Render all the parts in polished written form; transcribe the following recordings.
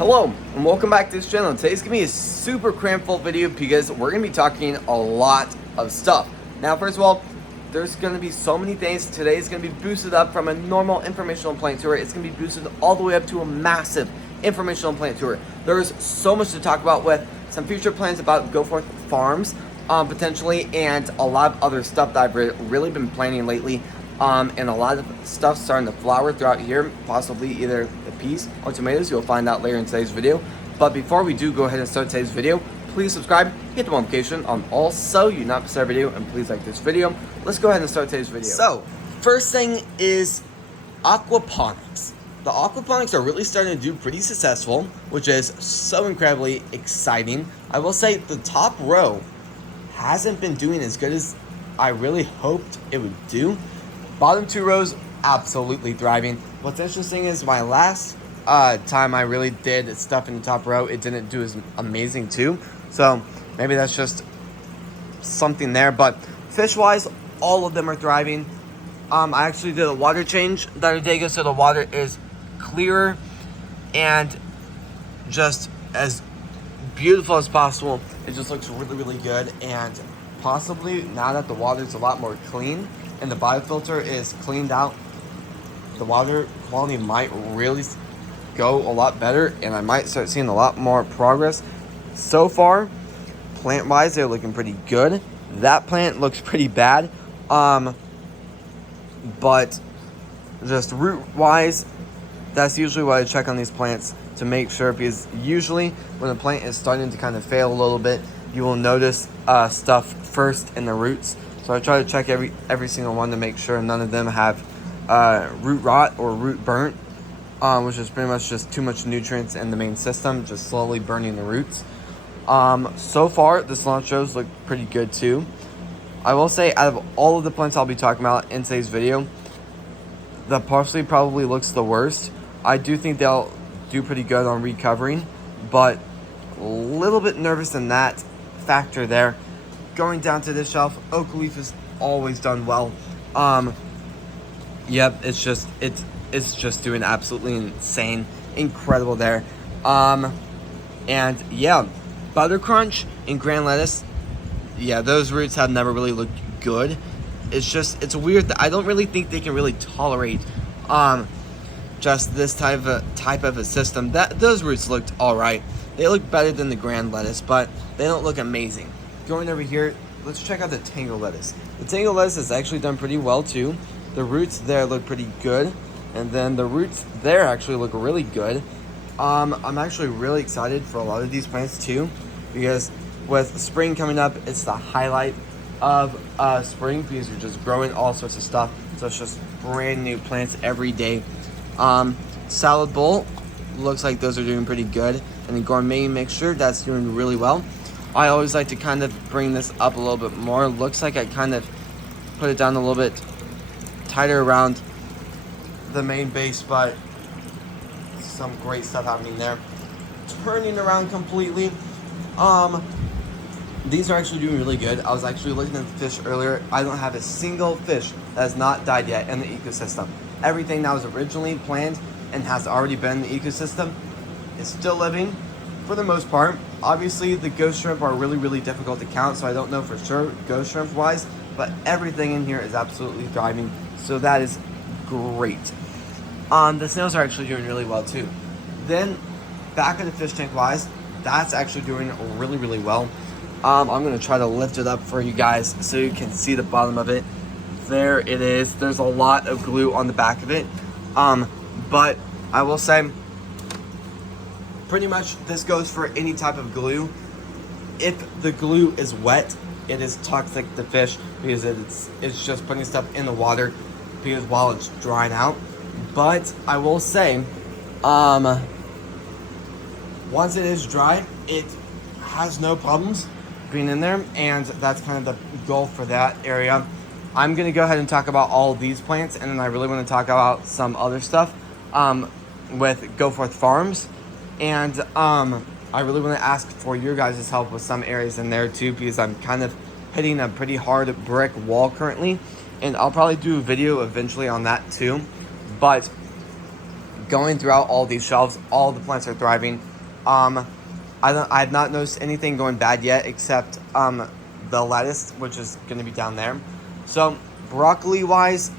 Hello and welcome back to this channel. Today's gonna be a super cram-full video because we're gonna be talking a lot of stuff. Now, first of all, there's gonna be so many things. Today is gonna be boosted up from a normal informational plant tour. It's gonna be boosted all the way up to a massive informational plant tour. There's so much to talk about with some future plans about Go Forth Farms, potentially, and a lot of other stuff that I've really been planning lately. And a lot of stuff starting to flower throughout here, possibly either the peas or tomatoes. You'll find out later in today's video. But before we do go ahead and start today's video, please subscribe, hit the notification on all so you not miss our video, and please like this video. Let's go ahead and start today's video. So, first thing is aquaponics. The aquaponics are really starting to do pretty successful, which is so incredibly exciting. I will say the top row hasn't been doing as good as I really hoped it would do. Bottom two rows, absolutely thriving. What's interesting is my last time I really did stuff in the top row, it didn't do as amazing too. So maybe that's just something there. But fish-wise, all of them are thriving. I actually did a water change the other day, so the water is clearer and just as beautiful as possible. It just looks really, really good. And possibly now that the water is a lot more clean and the biofilter is cleaned out, the water quality might really go a lot better, and I might start seeing a lot more progress. So far, plant-wise, they're looking pretty good. That plant looks pretty bad, but just root-wise, that's usually what I check on these plants to make sure, because usually when a plant is starting to kind of fail a little bit, you will notice stuff first in the roots. So I try to check every single one to make sure none of them have root rot or root burnt, which is pretty much just too much nutrients in the main system, just slowly burning the roots. So far, the cilantros look pretty good too. I will say, out of all of the plants I'll be talking about in today's video, the parsley probably looks the worst. I do think they'll do pretty good on recovering, but a little bit nervous in that factor there. Going down to this shelf, oak leaf has always done well. Yep, it's just doing absolutely insane, incredible there. And yeah, butter crunch and grand lettuce, yeah, those roots have never really looked good. It's weird that I don't really think they can really tolerate just this type of a system. Those roots looked all right. They look better than the grand lettuce, but they don't look amazing. Going over here, let's check out the tango lettuce. The tango lettuce has actually done pretty well too. The roots there look pretty good, and then the roots there actually look really good. I'm actually really excited for a lot of these plants too, because with spring coming up, it's the highlight of spring, because you're just growing all sorts of stuff. So it's just brand new plants every day. Salad bowl looks like those are doing pretty good, and the gourmet mixture, that's doing really well. I always like to kind of bring this up a little bit more. Looks like I kind of put it down a little bit tighter around the main base, but some great stuff happening there. Turning around completely. These are actually doing really good. I was actually looking at the fish earlier. I don't have a single fish that has not died yet in the ecosystem. Everything that was originally planned and has already been in the ecosystem is still living for the most part. Obviously, the ghost shrimp are really, really difficult to count, so I don't know for sure ghost shrimp wise, but everything in here is absolutely thriving, so that is great. The snails are actually doing really well too. Then, back in the fish tank wise, that's actually doing really, really well. I'm going to try to lift it up for you guys so you can see the bottom of it. There it is. There's a lot of glue on the back of it, but I will say, pretty much this goes for any type of glue. If the glue is wet, it is toxic to fish, because it's just putting stuff in the water because while it's drying out. But I will say, once it is dry, it has no problems being in there, and that's kind of the goal for that area. I'm going to go ahead and talk about all of these plants, and then I really want to talk about some other stuff with Go Forth Farms. And I really want to ask for your guys' help with some areas in there too, because I'm kind of hitting a pretty hard brick wall currently, and I'll probably do a video eventually on that too. But going throughout all these shelves, all the plants are thriving. I've not noticed anything going bad yet, except the lettuce, which is going to be down there. So broccoli wise,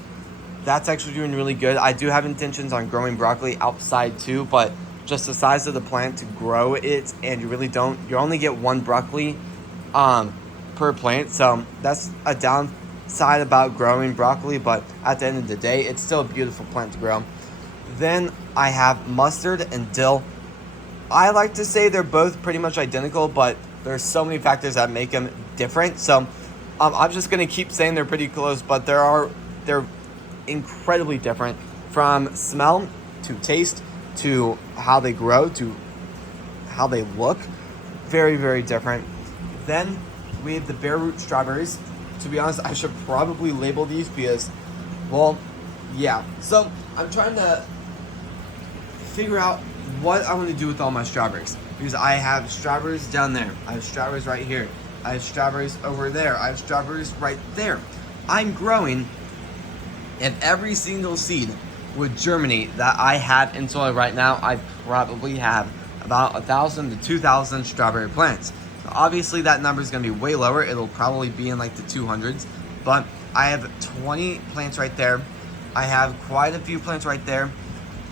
that's actually doing really good. I do have intentions on growing broccoli outside too, but just the size of the plant to grow it, and you only get one broccoli per plant. So that's a downside about growing broccoli, but at the end of the day, it's still a beautiful plant to grow. Then I have mustard and dill. I like to say they're both pretty much identical, but there's so many factors that make them different. So I'm just gonna keep saying they're pretty close, but they're incredibly different, from smell to taste to how they grow to how they look. Very, very different. Then we have the bare root strawberries. To be honest, I should probably label these because, well, yeah. So I'm trying to figure out what I want to do with all my strawberries, because I have strawberries down there, I have strawberries right here, I have strawberries over there, I have strawberries right there. I'm growing, if every single seed would germinate that I have in soil right now, I probably have about 1,000 to 2,000 strawberry plants. So obviously that number is going to be way lower. It'll probably be in like the 200s, but I have 20 plants right there. I have quite a few plants right there.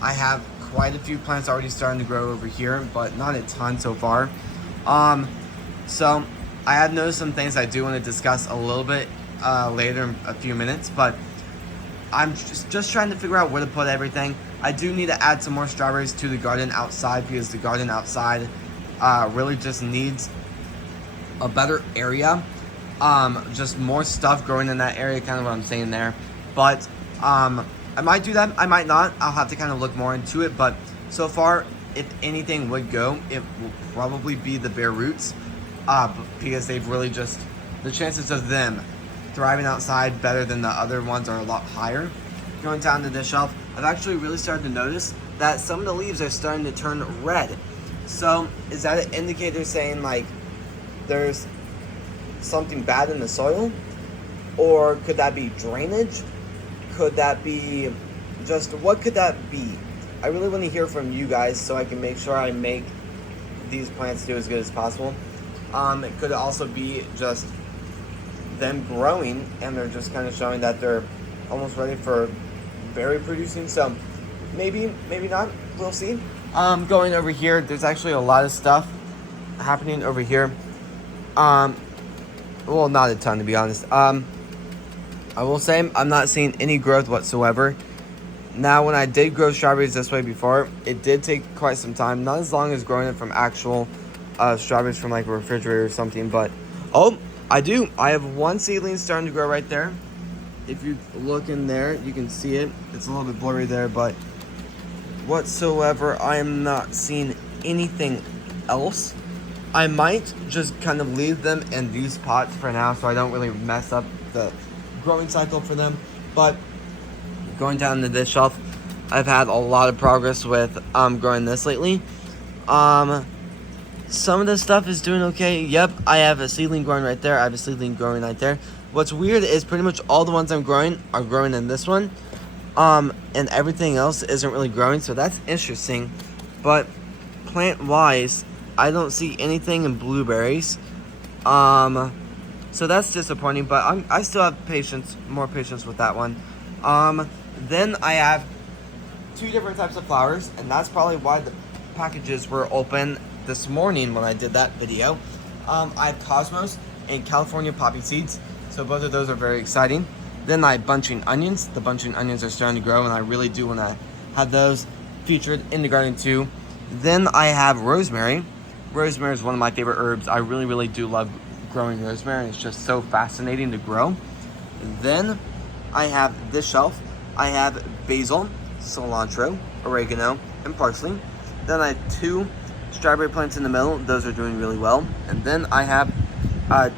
I have quite a few plants already starting to grow over here, but not a ton so far. So I have noticed some things I do want to discuss a little bit later in a few minutes, but I'm just trying to figure out where to put everything. I do need to add some more strawberries to the garden outside, because the garden outside really just needs a better area. Just more stuff growing in that area, kind of what I'm saying there. But I might do that, I might not. I'll have to kind of look more into it. But so far, if anything would go, it will probably be the bare roots, because they've really just, the chances of them thriving outside better than the other ones are a lot higher. Going down to this shelf, I've actually really started to notice that some of the leaves are starting to turn red. So is that an indicator saying like there's something bad in the soil? Or could that be drainage? Could that be just, what could that be? I really want to hear from you guys so I can make sure I make these plants do as good as possible. It could also be just them growing and they're just kind of showing that they're almost ready for berry producing. So maybe not, we'll see. Going over here, there's actually a lot of stuff happening over here. Well, not a ton, to be honest. I will say I'm not seeing any growth whatsoever. Now, when I did grow strawberries this way before, it did take quite some time. Not as long as growing it from actual strawberries from like a refrigerator or something, but oh, I do. I have one seedling starting to grow right there. If you look in there, you can see it. It's a little bit blurry there, but whatsoever, I am not seeing anything else. I might just kind of leave them in these pots for now so I don't really mess up the growing cycle for them. But going down to this shelf, I've had a lot of progress with growing this lately. Some of this stuff is doing okay. Yep, I have a seedling growing right there. I have a seedling growing right there. What's weird is pretty much all the ones I'm growing are growing in this one. And everything else isn't really growing, so that's interesting. But plant-wise, I don't see anything in blueberries. So that's disappointing, but I still have more patience with that one. Then I have two different types of flowers, and that's probably why the packages were open this morning when I did that video. I have Cosmos and California poppy seeds, so both of those are very exciting. Then I have bunching onions. The bunching onions are starting to grow, and I really do want to have those featured in the garden too. Then I have rosemary. Rosemary is one of my favorite herbs. I really, really do love growing rosemary. It's just so fascinating to grow. Then I have this shelf. I have basil, cilantro, oregano, and parsley. Then I have two strawberry plants in the middle. Those are doing really well. And then I have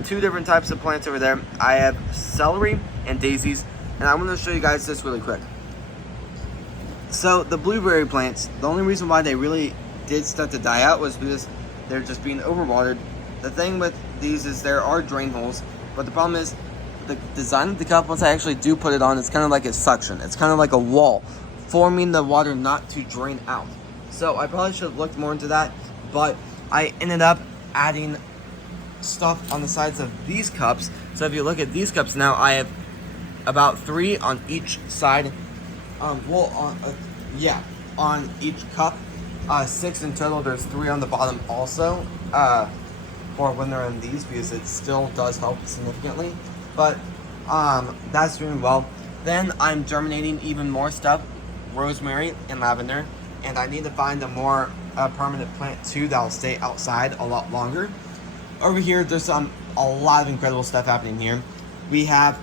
two different types of plants over there. I have celery and daisies. And I want to show you guys this really quick. So the blueberry plants, the only reason why they really did start to die out was because they're just being overwatered. The thing with these is there are drain holes, but the problem is the design of the cup, once I actually do put it on, it's kind of like a suction. It's kind of like a wall forming the water not to drain out. So I probably should have looked more into that, but I ended up adding stuff on the sides of these cups. So if you look at these cups now, I have about 3 on each side. On each cup. 6 in total. There's 3 on the bottom also, for when they're in these, because it still does help significantly. But that's doing well. Then I'm germinating even more stuff, rosemary and lavender, and I need to find a more permanent plant too that'll stay outside a lot longer. Over here, there's a lot of incredible stuff happening here. We have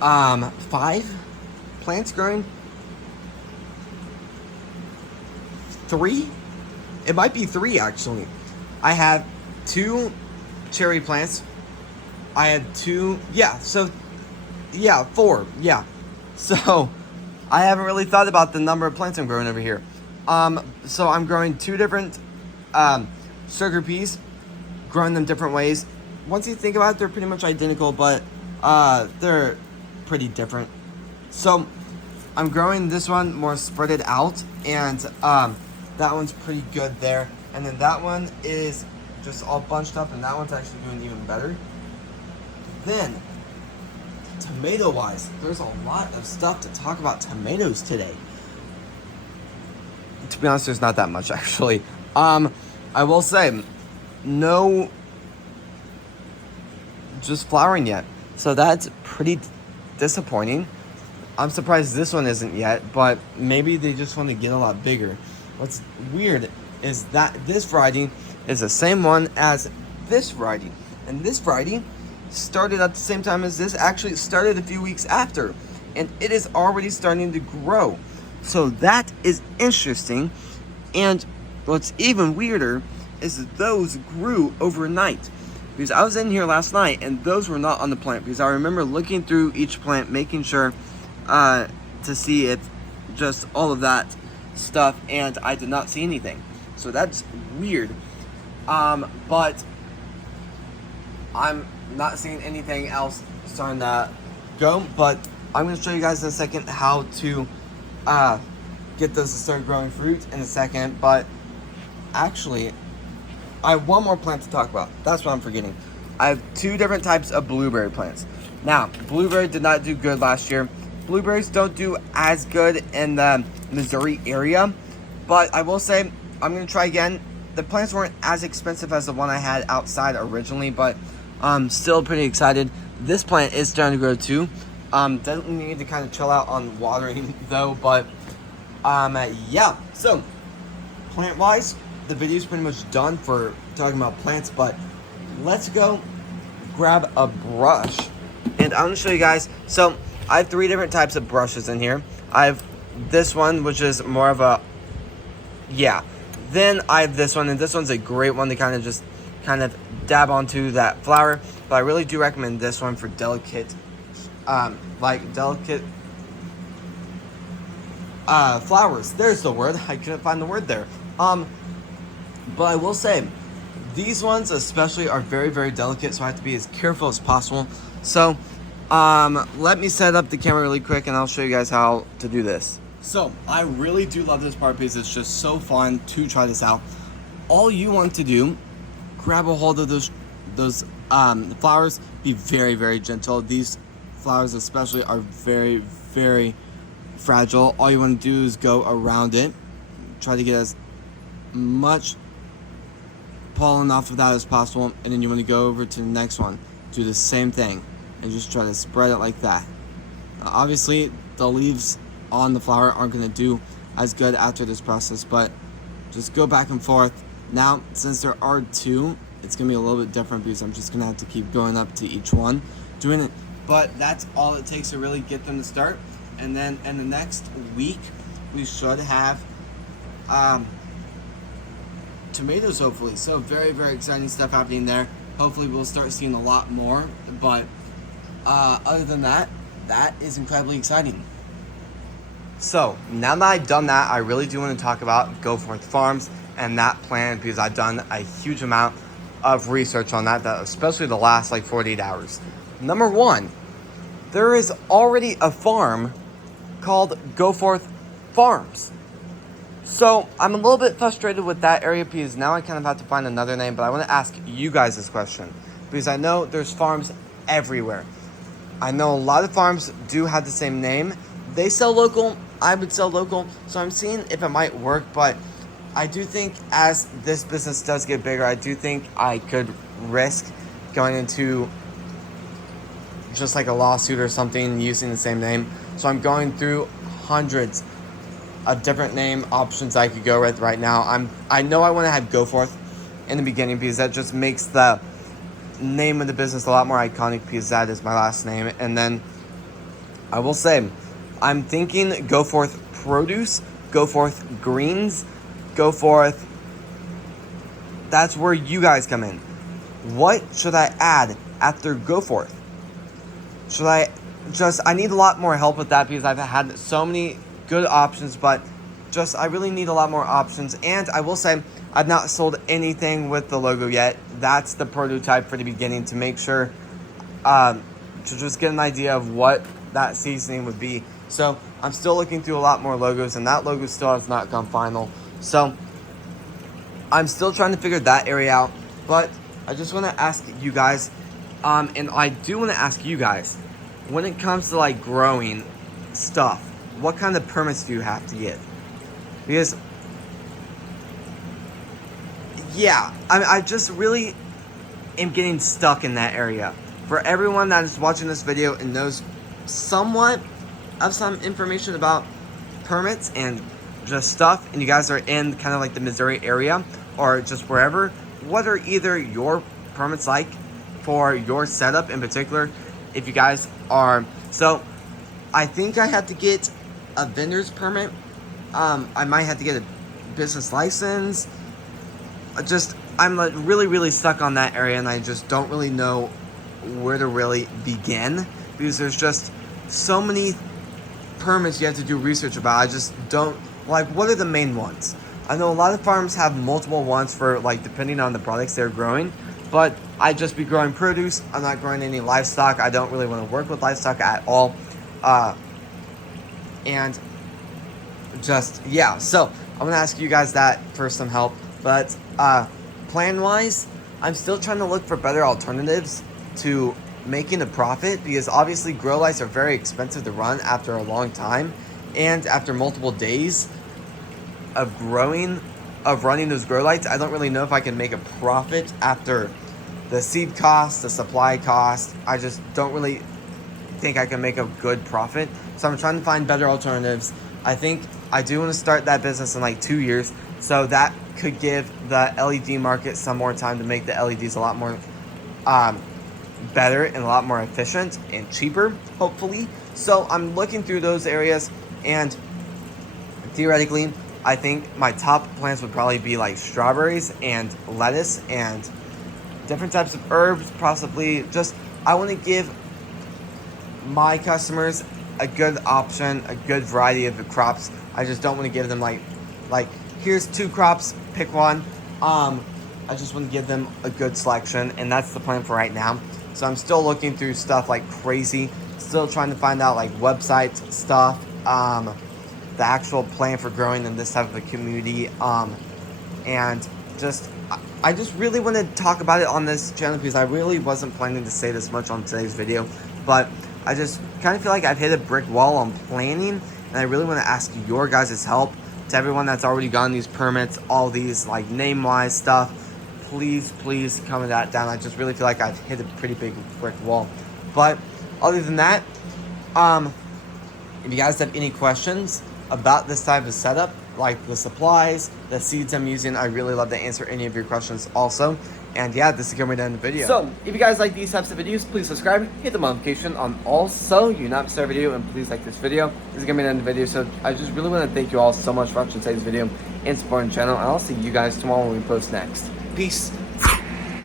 5 plants growing. 3? It might be 3 actually. I have 2 cherry plants. I had 2, 4, So I haven't really thought about the number of plants I'm growing over here. So I'm growing 2 different sugar peas, growing them different ways. Once you think about it, they're pretty much identical, but they're pretty different. So I'm growing this one more spreaded out, and that one's pretty good there. And then that one is just all bunched up, and that one's actually doing even better. Then, tomato-wise, there's a lot of stuff to talk about tomatoes today. To be honest, there's not that much actually. I will say, no just flowering yet. So that's pretty disappointing. I'm surprised this one isn't yet, but maybe they just want to get a lot bigger. What's weird is that this variety is the same one as this variety. And this variety started at the same time as this. Actually, it started a few weeks after. And it is already starting to grow. So that is interesting. And what's even weirder is that those grew overnight. Because I was in here last night and those were not on the plant. Because I remember looking through each plant, making sure to see if just all of that stuff, and I did not see anything. So that's weird. But I'm not seeing anything else starting to go. But I'm going to show you guys in a second how to get those to start growing fruit in a second. But actually, I have one more plant to talk about. That's what I'm forgetting. I have 2 different types of blueberry plants. Now, blueberry did not do good last year. Blueberries don't do as good in the Missouri area, but I will say I'm going to try again. The plants weren't as expensive as the one I had outside originally, but I'm still pretty excited. This plant is starting to grow too. Doesn't need to kind of chill out on watering though, but yeah. So plant-wise, the video is pretty much done for talking about plants, but let's go grab a brush and I'm going to show you guys. So I have 3 different types of brushes in here. I have this one, which is more of a, Then I have this one, and this one's a great one to kind of dab onto that flower. But I really do recommend this one for delicate flowers. There's the word. I couldn't find the word there. But I will say, these ones especially are very, very delicate, so I have to be as careful as possible. So, let me set up the camera really quick and I'll show you guys how to do this. So, I really do love this part because it's just so fun to try this out. All you want to do, grab a hold of those flowers, be very, very gentle. These flowers especially are very, very fragile. All you want to do is go around it. Try to get as much pollen off of that as possible, and then you want to go over to the next one. Do the same thing. And just try to spread it like that. Obviously, the leaves on the flower aren't going to do as good after this process, but just go back and forth. Now, since there are 2, it's going to be a little bit different because I'm just going to have to keep going up to each one, doing it. But that's all it takes to really get them to start. And then in the next week, we should have tomatoes, hopefully. So very, very exciting stuff happening there. Hopefully, we'll start seeing a lot more, but other than that, that is incredibly exciting. So now that I've done that, I really do want to talk about Go Forth Farms and that plan, because I've done a huge amount of research on that, especially the last 48 hours. Number 1, there is already a farm called Go Forth Farms. So I'm a little bit frustrated with that area because now I kind of have to find another name, but I want to ask you guys this question because I know there's farms everywhere. I know a lot of farms do have the same name. They sell local, I would sell local, so I'm seeing if it might work, but I do think as this business does get bigger, I do think I could risk going into just like a lawsuit or something using the same name. So I'm going through hundreds of different name options I could go with right now. I know I want to have Go Forth in the beginning because that just makes the name of the business a lot more iconic because that is my last name. And then I will say, I'm thinking Go Forth Produce, Go Forth Greens, Go Forth. That's where you guys come in. What should I add after Go Forth? Should I need a lot more help with that because I've had so many good options, but I really need a lot more options. And I will say, I've not sold anything with the logo yet. That's the prototype for the beginning to make sure to just get an idea of what that seasoning would be. So I'm still looking through a lot more logos, and that logo still has not gone final. So I'm still trying to figure that area out, but I just want to ask you guys, and I do want to ask you guys, when it comes to like growing stuff, what kind of permits do you have to get? Because, yeah, I just really am getting stuck in that area. For everyone that is watching this video and knows somewhat of some information about permits and just stuff, and you guys are in kind of like the Missouri area or just wherever, what are either your permits like for your setup in particular? If you guys are, so I think I have to get a vendor's permit. I might have to get a business license. I'm like really stuck on that area, and I just don't really know where to really begin because there's just so many permits you have to do research about. I just don't like, what are the main ones? I know a lot of farms have multiple ones for like depending on the products they're growing, but I just be growing produce. I'm not growing any livestock. I don't really want to work with livestock at all. And just, yeah, so I'm gonna ask you guys that for some help. But plan wise, I'm still trying to look for better alternatives to making a profit because obviously grow lights are very expensive to run after a long time, and after multiple days of running those grow lights, I don't really know if I can make a profit after the seed cost, the supply cost. I just don't really think I can make a good profit. So I'm trying to find better alternatives. I think I do want to start that business in like 2 years. So that could give the LED market some more time to make the LEDs a lot more better and a lot more efficient and cheaper, hopefully. So I'm looking through those areas, and theoretically, I think my top plants would probably be like strawberries and lettuce and different types of herbs, possibly. Just, I want to give my customers a good option, a good variety of the crops. I just don't want to give them like here's 2 crops, pick one. I just want to give them a good selection, and that's the plan for right now. So I'm still looking through stuff like crazy, still trying to find out like website stuff, the actual plan for growing in this type of a community, and just I just really want to talk about it on this channel because I really wasn't planning to say this much on today's video, but I just kind of feel like I've hit a brick wall on planning, and I really want to ask your guys' help. To everyone that's already gotten these permits, all these like name-wise stuff, please comment that down. I just really feel like I've hit a pretty big brick wall. But other than that, if you guys have any questions about this type of setup, like the supplies, the seeds I'm using, I really love to answer any of your questions also. And yeah, this is going to be the end of the video. So if you guys like these types of videos, please subscribe, hit the notification on all so you not miss our video, and please like this video. This is going to be the end of the video. So I just really want to thank you all so much for watching today's video and supporting the channel. And I'll see you guys tomorrow when we post next. Peace.